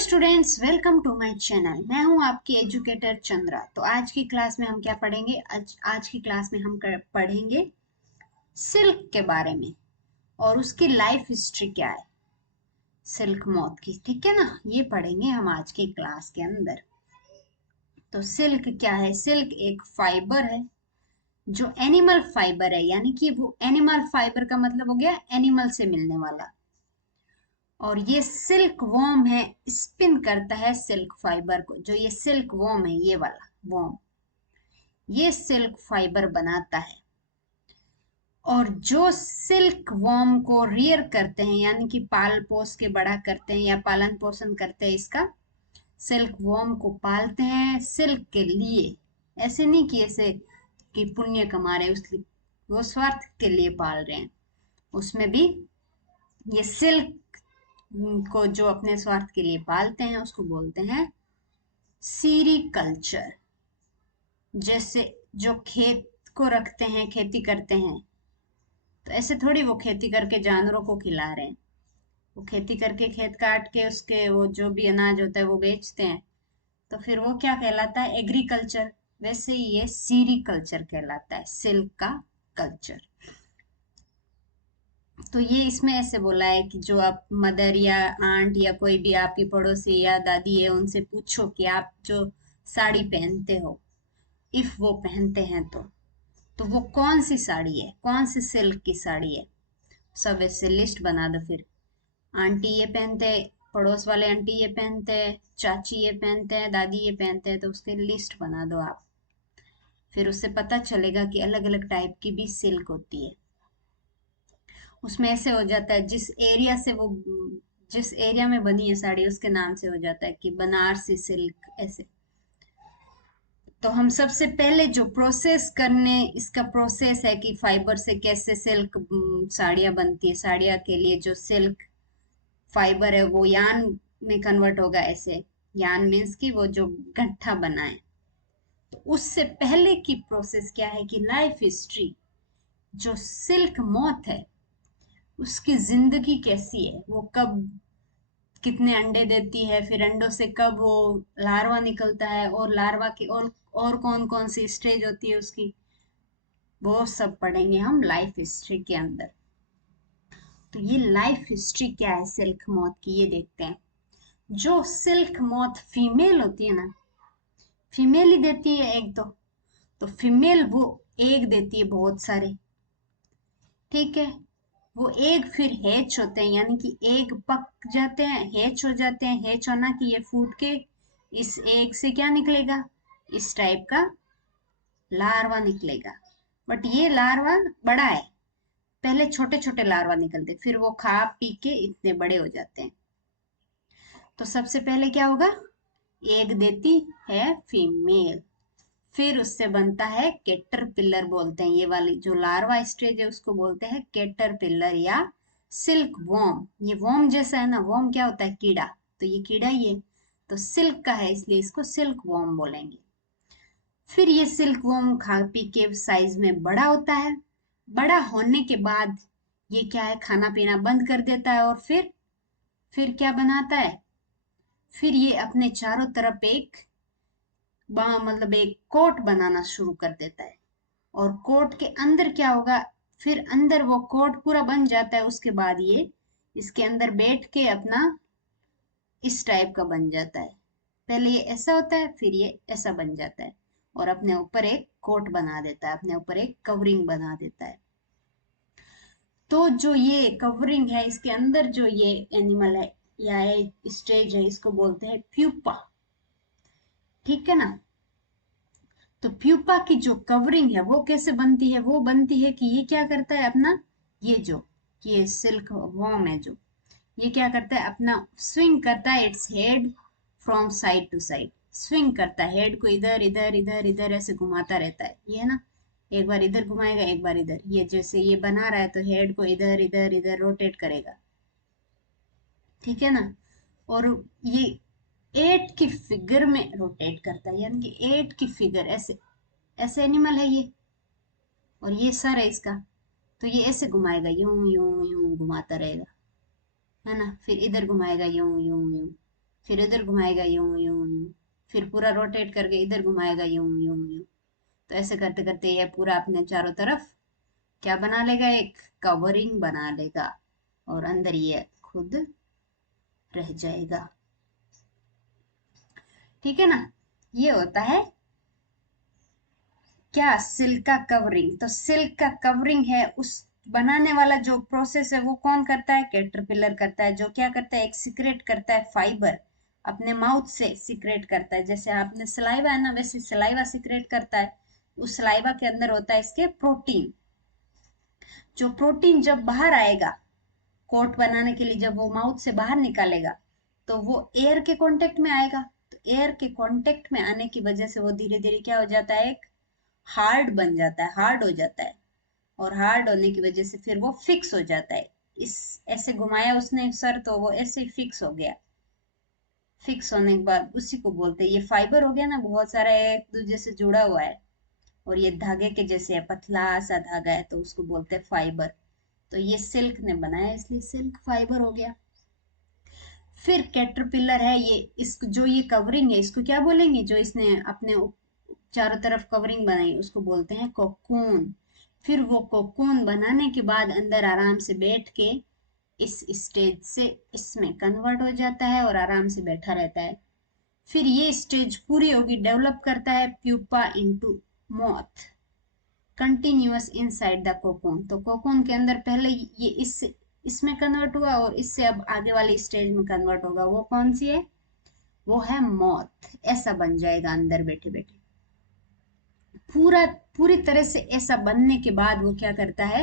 Students, welcome to my channel. मैं हूं आपकी एजुकेटर चंद्रा। तो आज की क्लास में हम क्या पढ़ेंगे? आज की क्लास में हम पढ़ेंगे सिल्क के बारे में और उसकी लाइफ हिस्ट्री क्या है, सिल्क मौत की। ठीक है ना, ये पढ़ेंगे हम आज की क्लास के अंदर। तो सिल्क क्या है? सिल्क एक फाइबर है जो एनिमल फाइबर है, यानी कि वो एनिमल फाइबर का मतलब हो गया एनिमल से मिलने वाला। और ये सिल्क वॉर्म है, स्पिन करता है सिल्क फाइबर को। जो ये सिल्क वॉर्म है, ये वाला वॉर्म, ये सिल्क फाइबर बनाता है। और जो सिल्क वॉर्म को रियर करते हैं, यानी कि पाल पोस के बड़ा करते हैं या पालन पोषण करते हैं, इसका सिल्क वॉर्म को पालते हैं सिल्क के लिए। ऐसे नहीं कि ऐसे कि पुण्य कमा रहे, उसलिए वो स्वार्थ के लिए पाल रहे हैं। उसमें भी ये सिल्क को जो अपने स्वार्थ के लिए पालते हैं उसको बोलते हैं सीरीकल्चर। जैसे जो खेत को रखते हैं, खेती करते हैं, तो ऐसे थोड़ी वो खेती करके जानवरों को खिला रहे हैं। वो खेती करके खेत काट के उसके वो जो भी अनाज होता है वो बेचते हैं, तो फिर वो क्या कहलाता है? एग्रीकल्चर। वैसे ही ये सीरीकल्चर कहलाता है, सिल्क का कल्चर। तो ये इसमें ऐसे बोला है कि जो आप मदर या आंट या कोई भी आपकी पड़ोसी या दादी है, उनसे पूछो कि आप जो साड़ी पहनते हो, इफ वो पहनते हैं तो वो कौन सी साड़ी है, कौन सी सिल्क की साड़ी है। सब ऐसे लिस्ट बना दो। फिर आंटी ये पहनते हैं, पड़ोस वाले आंटी ये पहनते हैं, चाची ये पहनते हैं, दादी ये पहनते हैं, तो उसकी लिस्ट बना दो आप। फिर उससे पता चलेगा कि अलग अलग टाइप की भी सिल्क होती है। उसमें ऐसे हो जाता है जिस एरिया में बनी है साड़ी उसके नाम से हो जाता है कि बनारसी सिल्क ऐसे। तो हम सबसे पहले जो इसका प्रोसेस है कि फाइबर से कैसे सिल्क साड़ियाँ बनती है। साड़ियाँ के लिए जो सिल्क फाइबर है वो यान में कन्वर्ट होगा ऐसे। यान मीन्स कि वो जो गट्ठा बनाए। तो उससे पहले की प्रोसेस क्या है कि लाइफ हिस्ट्री, जो सिल्क मॉथ है उसकी जिंदगी कैसी है, वो कब कितने अंडे देती है, फिर अंडों से कब वो लार्वा निकलता है, और लार्वा की और कौन कौन सी स्टेज होती है उसकी, वो सब पढ़ेंगे हम लाइफ हिस्ट्री के अंदर। तो ये लाइफ हिस्ट्री क्या है सिल्क मॉथ की, ये देखते हैं। जो सिल्क मॉथ फीमेल होती है ना, फीमेल ही देती है एग। तो फीमेल वो एग देती है बहुत सारे। ठीक है, वो एग फिर हैच होते हैं, यानी कि एग पक जाते हैं, हैच हो जाते हैं। हैच होना कि ये फूट के इस एग से क्या निकलेगा, इस टाइप का लार्वा निकलेगा। बट ये लार्वा बड़ा है, पहले छोटे छोटे लार्वा निकलते, फिर वो खा पी के इतने बड़े हो जाते हैं। तो सबसे पहले क्या होगा? एग देती है फीमेल, फिर उससे बनता है कैटरपिलर, बोलते हैं। ये वाली जो लार्वा स्टेज है उसको बोलते हैं कैटरपिलर या सिल्क वॉर्म। ये वॉर्म जैसा है ना, वॉर्म क्या होता है? कीड़ा। तो ये कीड़ा ही है, तो सिल्क का है इसलिए इसको सिल्क वॉर्म बोलेंगे। फिर ये सिल्क वॉर्म खा पी के साइज में बड़ा होता है। बड़ा होने के बाद ये क्या है, खाना पीना बंद कर देता है। और फिर क्या बनाता है? फिर ये अपने चारों तरफ मतलब एक कोट बनाना शुरू कर देता है। और कोट के अंदर क्या होगा? फिर अंदर वो कोट पूरा बन जाता है, उसके बाद ये इसके अंदर बैठ के अपना इस टाइप का बन जाता है। पहले ये ऐसा होता है, फिर ये ऐसा बन जाता है, और अपने ऊपर एक कोट बना देता है, अपने ऊपर एक कवरिंग बना देता है। तो जो ये कवरिंग है, इसके अंदर जो ये एनिमल है या स्टेज है, इसको बोलते हैं प्यूपा। ठीक है ना। तो प्यूपा की जो कवरिंग है वो कैसे बनती है? वो बनती है कि ये क्या करता है अपना, ये सिल्क वॉर्म है जो, ये क्या करता है अपना स्विंग करता है its head from side to side. Swing करता है हेड को, इधर इधर इधर इधर ऐसे घुमाता रहता है। ये ना, एक बार इधर घुमाएगा, एक बार इधर। ये जैसे ये बना रहा है तो हेड को इधर इधर इधर रोटेट करेगा। ठीक है ना। और ये 8 की फिगर में रोटेट करता है, यानी कि 8 की फिगर ऐसे। ऐसे एनिमल है ये, और ये सर है इसका। तो ये ऐसे घुमाएगा, यूं यूं यूं घुमाता रहेगा, है ना। फिर इधर घुमाएगा, यूं यूं यूं। फिर इधर घुमाएगा यूं यूं यूं, फिर पूरा रोटेट करके इधर घुमाएगा यूं यूं यूं। तो ऐसे करते करते ये पूरा अपने चारों तरफ क्या बना लेगा, एक कवरिंग बना लेगा, और अंदर ये खुद रह जाएगा। ठीक है ना। ये होता है क्या, सिल्क का कवरिंग। तो सिल्क का कवरिंग है, उस बनाने वाला जो प्रोसेस है वो कौन करता है, कैटरपिलर करता है। जो क्या करता है, एक सिक्रेट करता है फाइबर, अपने माउथ से सिक्रेट करता है। जैसे आपने सलाइवा है ना, वैसे सलाइवा सिक्रेट करता है। उस सलाइवा के अंदर होता है इसके प्रोटीन। जो प्रोटीन जब बाहर आएगा कोट बनाने के लिए, जब वो माउथ से बाहर निकालेगा तो वो एयर के कांटेक्ट में आएगा। तो एयर के कांटेक्ट में आने की वजह से वो धीरे धीरे क्या हो जाता है, एक हार्ड बन जाता है, हार्ड हो जाता है। और हार्ड होने की वजह से फिर वो फिक्स हो जाता है। इस ऐसे घुमाया उसने सर तो वो ऐसे फिक्स हो गया। फिक्स होने के बाद उसी को बोलते हैं, ये फाइबर हो गया ना, बहुत सारा एक दूसरे से जुड़ा हुआ है, और ये धागे के जैसे है, पतला सा धागा है, तो उसको बोलते हैं फाइबर। तो ये सिल्क ने बनाया इसलिए सिल्क फाइबर हो गया। फिर कैटरपिलर है ये, इस जो ये कवरिंग है इसको क्या बोलेंगे, जो इसने अपने चारों तरफ कवरिंग बनाई उसको बोलते हैं कोकून। फिर वो कोकून बनाने के बाद अंदर आराम से बैठ के इस स्टेज से इसमें कन्वर्ट हो जाता है और आराम से बैठा रहता है। फिर ये स्टेज पूरी होगी, डेवलप करता है pupa into moth continuous inside the cocoon. तो कोकून के अंदर पहले ये इसमें कन्वर्ट हुआ और इससे अब आगे वाली स्टेज में कन्वर्ट होगा। वो कौन सी है, वो है मॉथ। ऐसा बन जाएगा अंदर बैठे बैठे। पूरा पूरी तरह से ऐसा बनने के बाद वो क्या करता है,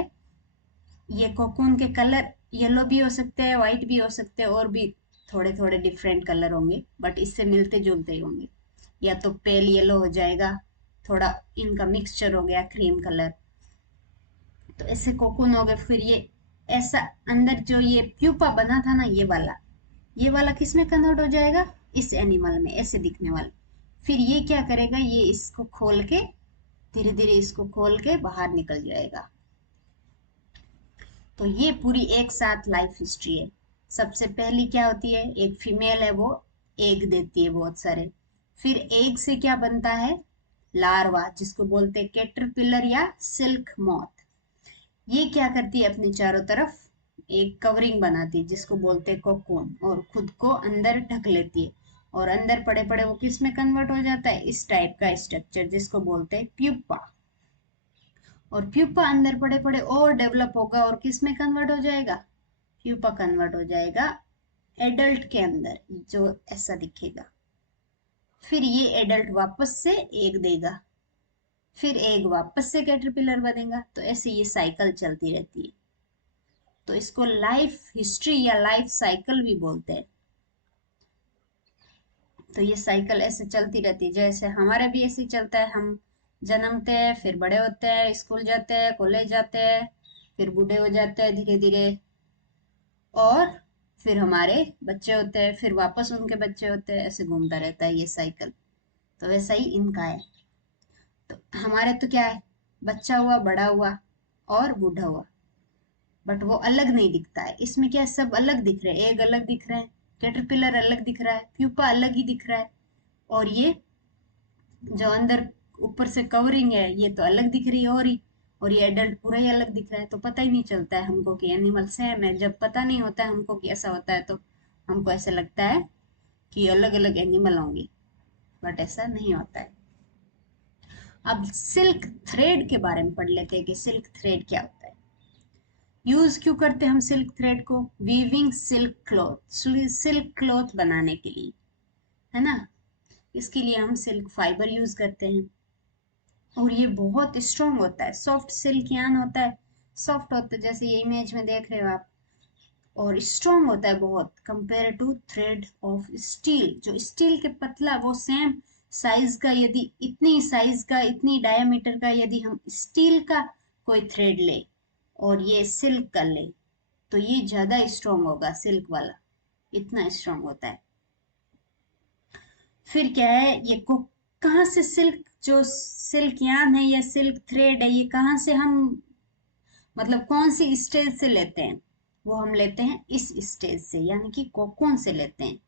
ये कोकून के कलर येलो भी हो सकते हैं, व्हाइट भी हो सकते हैं, और भी थोड़े थोड़े डिफरेंट कलर होंगे, बट इससे मिलते जुलते ही होंगे। या तो पेल येलो हो जाएगा, थोड़ा इनका मिक्सचर हो गया क्रीम कलर। तो ऐसे कोकून हो गए। फिर ये ऐसा अंदर जो ये प्यूपा बना था ना, ये वाला किस में कन्वर्ट हो जाएगा, इस एनिमल में, ऐसे दिखने वाले। फिर ये क्या करेगा, ये इसको खोल के धीरे धीरे इसको खोल के बाहर निकल जाएगा। तो ये पूरी एक साथ लाइफ हिस्ट्री है। सबसे पहली क्या होती है, एक फीमेल है, वो एग देती है बहुत सारे। फिर एग से क्या बनता है, लार्वा, जिसको बोलते हैं कैटरपिलर या सिल्क मॉथ। ये क्या करती है, अपने चारों तरफ एक कवरिंग बनाती है जिसको बोलते हैं कोकून, और खुद को अंदर ढक लेती है। और अंदर पड़े पड़े वो किस में कन्वर्ट हो जाता है, इस टाइप का स्ट्रक्चर जिसको बोलते हैं प्यूपा। और प्यूपा अंदर पड़े पड़े और डेवलप होगा और किस में कन्वर्ट हो जाएगा, प्यूपा कन्वर्ट हो जाएगा एडल्ट के अंदर, जो ऐसा दिखेगा। फिर ये एडल्ट वापस से एग देगा, फिर एग वापस से कैटरपिलर बनेगा। तो ऐसे ये साइकिल चलती रहती है। तो इसको लाइफ हिस्ट्री या लाइफ साइकिल भी बोलते हैं। तो ये साइकिल ऐसे चलती रहती है, जैसे हमारे भी ऐसे ही चलता है। हम जन्मते हैं, फिर बड़े होते हैं, स्कूल जाते हैं, कॉलेज जाते हैं, फिर बूढ़े हो जाते हैं धीरे धीरे, और फिर हमारे बच्चे होते हैं, फिर वापस उनके बच्चे होते हैं, ऐसे घूमता रहता है ये साइकिल। तो वैसा ही इनका है। तो हमारे तो क्या है, बच्चा हुआ, बड़ा हुआ और बूढ़ा हुआ, बट वो अलग नहीं दिखता है। इसमें क्या, सब अलग दिख रहे हैं, एग अलग दिख रहे हैं, कैटरपिलर अलग दिख रहा है, प्यूपा अलग ही दिख रहा है, और ये जो अंदर ऊपर से कवरिंग है ये तो अलग दिख रही है, और ये एडल्ट पूरा ही अलग दिख रहा है। तो पता ही नहीं चलता है हमको कि एनिमल सेम है। जब पता नहीं होता है हमको कि ऐसा होता है, तो हमको ऐसा लगता है कि अलग अलग एनिमल होंगे, बट ऐसा नहीं होता है। अब सिल्क थ्रेड के बारे में पढ़ लेते हैं कि सिल्क थ्रेड क्या होता है। यूज क्यों करते हैं हम सिल्क थ्रेड को, weaving silk cloth, silk cloth बनाने के लिए, है ना। इसके लिए हम सिल्क फाइबर यूज करते हैं, और ये बहुत स्ट्रॉन्ग होता है, सॉफ्ट सिल्क यान होता है, सॉफ्ट होता है जैसे ये इमेज में देख रहे हो आप, और स्ट्रॉन्ग होता है बहुत compare to thread of steel. जो स्टील के पतला, वो सेम साइज का, यदि इतनी साइज का, इतनी डायमीटर का यदि हम स्टील का कोई थ्रेड ले और ये सिल्क का ले, तो ये ज्यादा स्ट्रॉन्ग होगा, सिल्क वाला इतना स्ट्रॉन्ग होता है। फिर क्या है, ये को कहाँ से सिल्क, जो सिल्क यान है या सिल्क थ्रेड है, ये कहाँ से हम, मतलब कौन सी स्टेज से लेते हैं, वो हम लेते हैं इस स्टेज से, यानी कि कोकून से लेते हैं।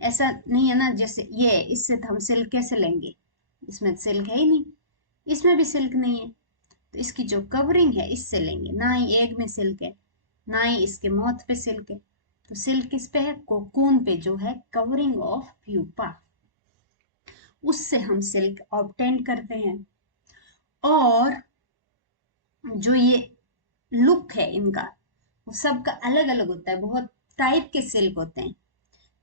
ऐसा नहीं है ना, जैसे ये इससे तो हम सिल्क कैसे लेंगे, इसमें सिल्क है ही नहीं, इसमें भी सिल्क नहीं है, तो इसकी जो कवरिंग है इससे लेंगे। ना ही एग में सिल्क है, ना ही इसके माउथ पे सिल्क है, तो सिल्क किस पे है, कोकून पे, जो है कवरिंग ऑफ प्यूपा, उससे हम सिल्क ऑब्टेन करते हैं। और जो ये लुक है इनका, वो सबका अलग अलग होता है, बहुत टाइप के सिल्क होते हैं।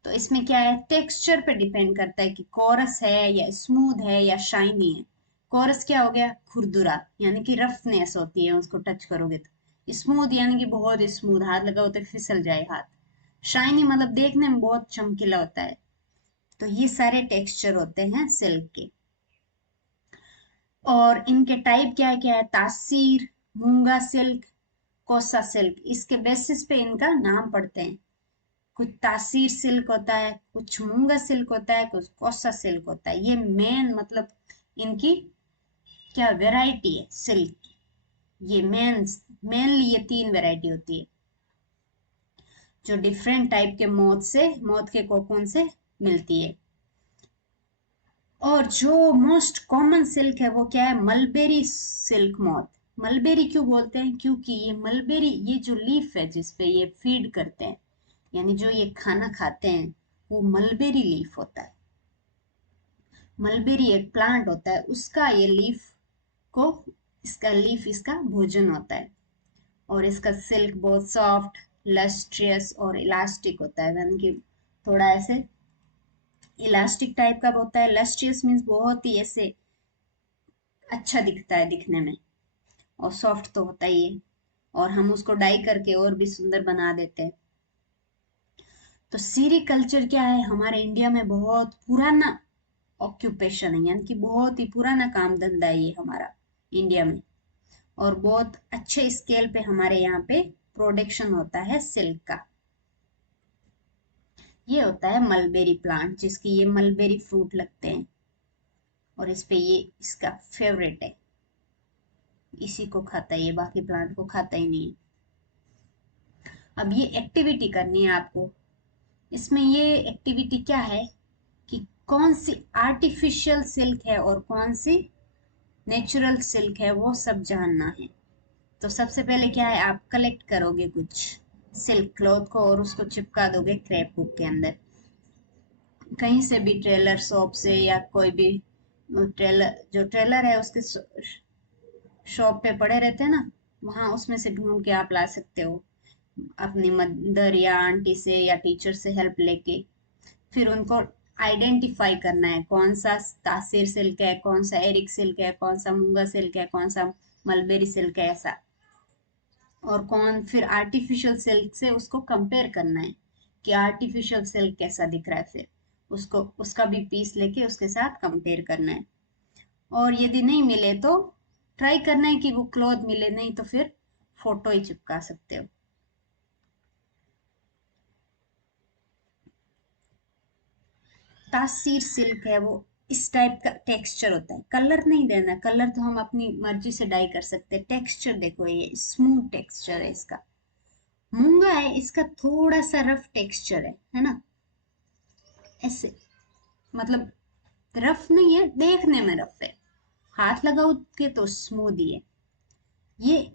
तो इसमें क्या है, टेक्सचर पे डिपेंड करता है कि कोरस है या स्मूथ है या शाइनी है। कोरस क्या हो गया, खुरदुरा, यानी कि रफनेस होती है, उसको टच करोगे तो। स्मूथ यानी कि बहुत स्मूथ, हाथ लगाओ तो फिसल जाए हाथ। शाइनी मतलब देखने में बहुत चमकीला होता है। तो ये सारे टेक्सचर होते हैं सिल्क के। और इनके टाइप क्या क्या है, तासीर, मूंगा सिल्क, कोसा सिल्क, इसके बेसिस पे इनका नाम पड़ते हैं। कुछ तासीर सिल्क होता है, कुछ मूंगा सिल्क होता है, कुछ कोसा सिल्क होता है। ये मेन मतलब इनकी क्या वैरायटी है सिल्क की। ये मेनली ये तीन वैरायटी होती है, जो डिफरेंट टाइप के मोथ के कोकून से मिलती है। और जो मोस्ट कॉमन सिल्क है वो क्या है, मलबेरी सिल्क मोथ। मलबेरी क्यों बोलते हैं, क्योंकि ये मलबेरी, ये जो लीफ है जिसपे ये फीड करते हैं, यानी जो ये खाना खाते हैं, वो मलबेरी लीफ होता है। मलबेरी एक प्लांट होता है, उसका ये लीफ को, इसका लीफ इसका भोजन होता है। और इसका सिल्क बहुत सॉफ्ट, लस्ट्रियस और इलास्टिक होता है, यानी कि थोड़ा ऐसे इलास्टिक टाइप का होता है। लस्ट्रियस मीन्स बहुत ही ऐसे अच्छा दिखता है दिखने में, और सॉफ्ट तो होता ही है, और हम उसको डाई करके और भी सुंदर बना देते हैं। तो सीरीकल्चर क्या है, हमारे इंडिया में बहुत पुराना ऑक्यूपेशन है, यानी कि बहुत ही पुराना काम धंधा है ये हमारा इंडिया में। और बहुत अच्छे स्केल पे हमारे यहाँ पे प्रोडक्शन होता है सिल्क का। ये होता है मलबेरी प्लांट, जिसकी ये मलबेरी फ्रूट लगते हैं, और इस पे ये इसका फेवरेट है, इसी को खाता है ये, बाकी प्लांट को खाता ही नहीं है। अब ये एक्टिविटी करनी है आपको। इसमें ये एक्टिविटी क्या है कि कौन सी आर्टिफिशियल सिल्क है और कौन सी नेचुरल सिल्क है, वो सब जानना है। तो सबसे पहले क्या है, आप कलेक्ट करोगे कुछ सिल्क क्लॉथ को और उसको चिपका दोगे क्रैप बुक के अंदर, कहीं से भी, ट्रेलर शॉप से या कोई भी ट्रेलर, जो ट्रेलर है उसके शॉप पे पड़े रहते हैं ना, वहां उसमें से ढूंढ के आप ला सकते हो, अपनी मदर या आंटी से या टीचर से हेल्प लेके। फिर उनको आइडेंटिफाई करना है, कौन सा तासीर सिल्क है, कौन सा एरिक सिल्क है, कौन सा मूंगा सिल्क है, कौन सा मलबेरी सिल्क है, ऐसा। और कौन, फिर आर्टिफिशियल सिल्क से उसको कंपेयर करना है कि आर्टिफिशियल सिल्क कैसा दिख रहा है, फिर उसको उसका भी पीस लेके उसके साथ कंपेयर करना है। और यदि नहीं मिले तो ट्राई करना है कि वो क्लॉथ मिले, नहीं तो फिर फोटो ही चिपका सकते हो। तासीर सिल्क है वो, इस टाइप का टेक्सचर होता है। कलर नहीं देना, कलर तो हम अपनी मर्जी से डाई कर सकते हैं। टेक्सचर देखो, ये स्मूथ टेक्सचर है इसका। मूंगा है, इसका थोड़ा सा रफ टेक्सचर है ना, ऐसे, मतलब रफ नहीं है, देखने में रफ है, हाथ लगाओ के तो स्मूथ ही है। ये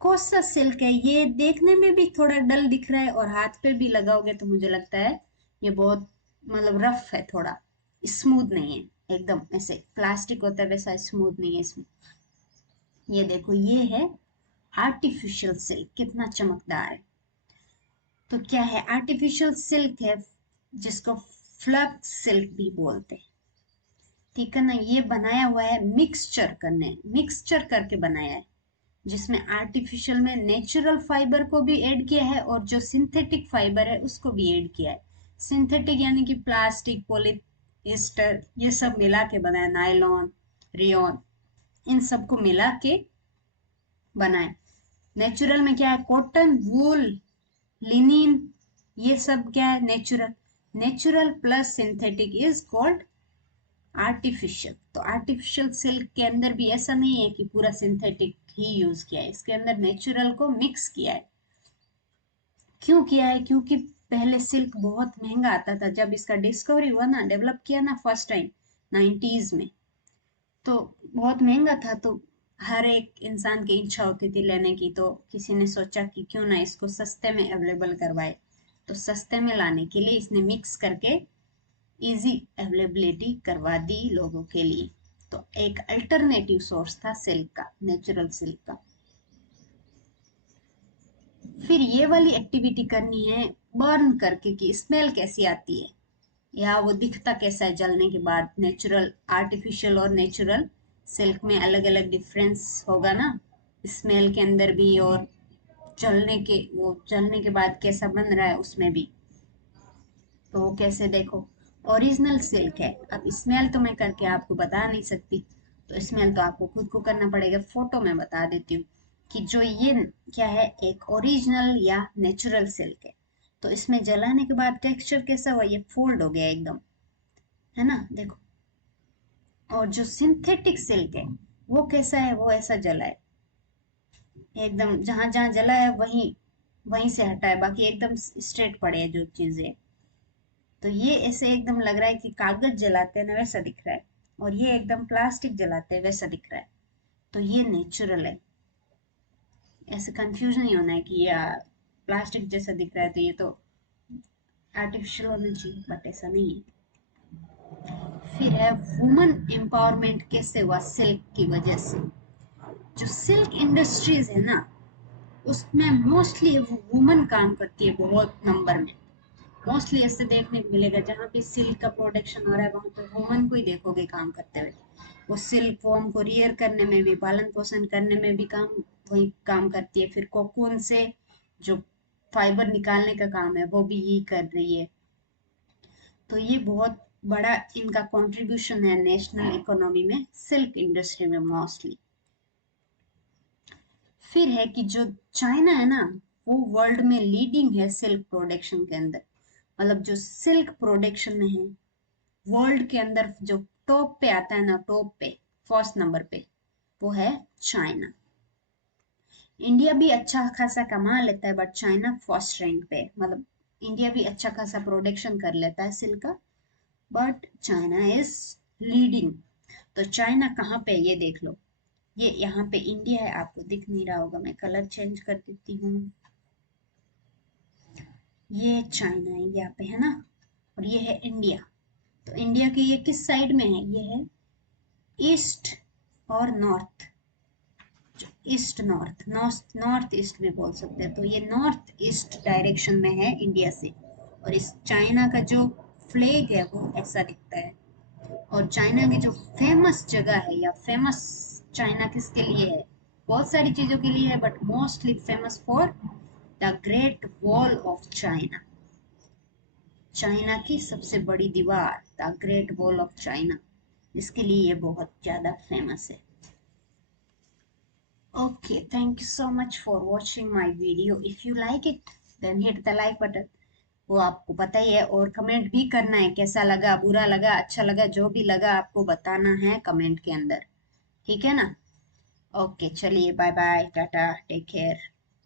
कोसा सिल्क है, ये देखने में भी थोड़ा डल दिख रहा है, और हाथ पे भी लगाओगे तो मुझे लगता है ये बहुत मतलब रफ है, थोड़ा स्मूथ नहीं है, एकदम ऐसे प्लास्टिक होता है वैसा स्मूथ नहीं है इसमें। ये देखो, ये है आर्टिफिशियल सिल्क, कितना चमकदार है। तो क्या है, आर्टिफिशियल सिल्क है जिसको फ्लक्स सिल्क भी बोलते हैं, ठीक है ना। ये बनाया हुआ है मिक्सचर करके बनाया है, जिसमें आर्टिफिशियल में नेचुरल फाइबर को भी ऐड किया है, और जो सिंथेटिक फाइबर है उसको भी ऐड किया है। सिंथेटिक यानी कि प्लास्टिक, पॉलिएस्टर, ये सब मिला के बनाया, नायलॉन, रेयॉन, इन सबको मिला के बनाए। नेचुरल में क्या है, कॉटन, वूल, लिनिन, ये सब क्या है, natural. Natural plus synthetic is called artificial. तो आर्टिफिशियल सिल्क के अंदर भी ऐसा नहीं है कि पूरा सिंथेटिक ही यूज किया है, इसके अंदर नेचुरल को मिक्स किया है। क्यों किया है, क्योंकि पहले सिल्क बहुत महंगा आता था, जब इसका डिस्कवरी हुआ ना, डेवलप किया ना फर्स्ट टाइम 90s में, तो बहुत महंगा था। तो हर एक इंसान की इच्छा होती थी लेने की, तो किसी ने सोचा कि क्यों ना इसको सस्ते में अवेलेबल करवाए। तो सस्ते में लाने के लिए इसने मिक्स करके इजी अवेलेबिलिटी करवा दी लोगों के लिए। तो एक अल्टरनेटिव सोर्स था सिल्क का, नेचुरल सिल्क का। फिर ये वाली एक्टिविटी करनी है बर्न करके, कि स्मेल कैसी आती है या वो दिखता कैसा है जलने के बाद। नेचुरल, आर्टिफिशियल और नेचुरल सिल्क में अलग अलग डिफरेंस होगा ना, स्मेल के अंदर भी, और जलने के बाद कैसा बन रहा है उसमें भी। तो वो कैसे देखो, ओरिजिनल सिल्क है। अब स्मेल तो मैं करके आपको बता नहीं सकती, तो स्मेल तो आपको खुद को करना पड़ेगा। फोटो में बता देती हूँ कि जो ये क्या है, एक ओरिजिनल या नेचुरल सिल्क है। तो इसमें जलाने के बाद टेक्सचर कैसा हुआ, ये फोल्ड हो गया एकदम, है ना, देखो। और जो सिंथेटिक सिल्क है वो कैसा है, वो ऐसा जला है एकदम, जहां जहां जला है वहीं वहीं से हटा है, बाकी एकदम स्ट्रेट पड़े हैं जो चीजें। तो ये ऐसे एकदम लग रहा है कि कागज जलाते हैं ना, वैसा दिख रहा है। और ये एकदम प्लास्टिक जलाते हैं वैसा दिख रहा है। तो ये नेचुरल है। ऐसे कंफ्यूजन नहीं होना है कि ये प्लास्टिक जैसा दिख रहा है तो ये तो आर्टिफिशियल होना चाहिए, बट ऐसा नहीं है। फिर है वुमन एम्पावरमेंट कैसे हुआ, सिल्क की वजह से। जो सिल्क इंडस्ट्रीज है ना, उसमें मोस्टली वो वुमन काम करती है बहुत नंबर में। मोस्टली ऐसे देखने को मिलेगा, जहाँ पे सिल्क का प्रोडक्शन हो रहा है वहां पे वुमन को ही देखोगे काम करते हुए। वो सिल्क वॉर्म को रियर करने में भी, पालन पोषण करने में भी वही काम करती है। फिर कोकून से जो फाइबर निकालने का काम है वो भी यही कर रही है। तो ये बहुत बड़ा इनका कंट्रीब्यूशन है नेशनल इकोनॉमी में, सिल्क इंडस्ट्री में मोस्टली। फिर है कि जो चाइना है ना, वो वर्ल्ड में लीडिंग है सिल्क प्रोडक्शन के अंदर। मतलब जो सिल्क प्रोडक्शन में है वर्ल्ड के अंदर, जो टॉप पे आता है ना, टॉप पे फर्स्ट नंबर पे, वो है चाइना। इंडिया भी अच्छा खासा कमा लेता है, बट चाइना फर्स्ट रैंक पे। मतलब इंडिया भी अच्छा खासा प्रोडक्शन कर लेता है सिल्क का, बट चाइना इज लीडिंग। तो चाइना कहाँ पे, ये देख लो। ये यहाँ पे इंडिया है, आपको दिख नहीं रहा होगा, मैं कलर चेंज कर देती हूँ। ये चाइना है यहाँ पे, है ना, और ये है इंडिया। तो इंडिया के ये किस साइड में है, ये है ईस्ट और north. East north, north east भी बोल सकते हैं। तो ये नॉर्थ ईस्ट डायरेक्शन में है इंडिया से। और इस चाइना का जो फ्लैग है वो ऐसा दिखता है। और चाइना की जो फेमस जगह है, या फेमस चाइना किसके लिए है, बहुत सारी चीजों के लिए है, but mostly famous for the great wall of China. China की सबसे बड़ी दीवार, the great wall of China, इसके लिए ये बहुत ज्यादा फेमस है। Okay, thank you so much for watching my video. If you like it, then hit the like button. वो आपको पता ही है, और कमेंट भी करना है, कैसा लगा, बुरा लगा, अच्छा लगा, जो भी लगा आपको बताना है कमेंट के अंदर। ठीक है ना। ओके, चलिए, bye bye, tata, take care.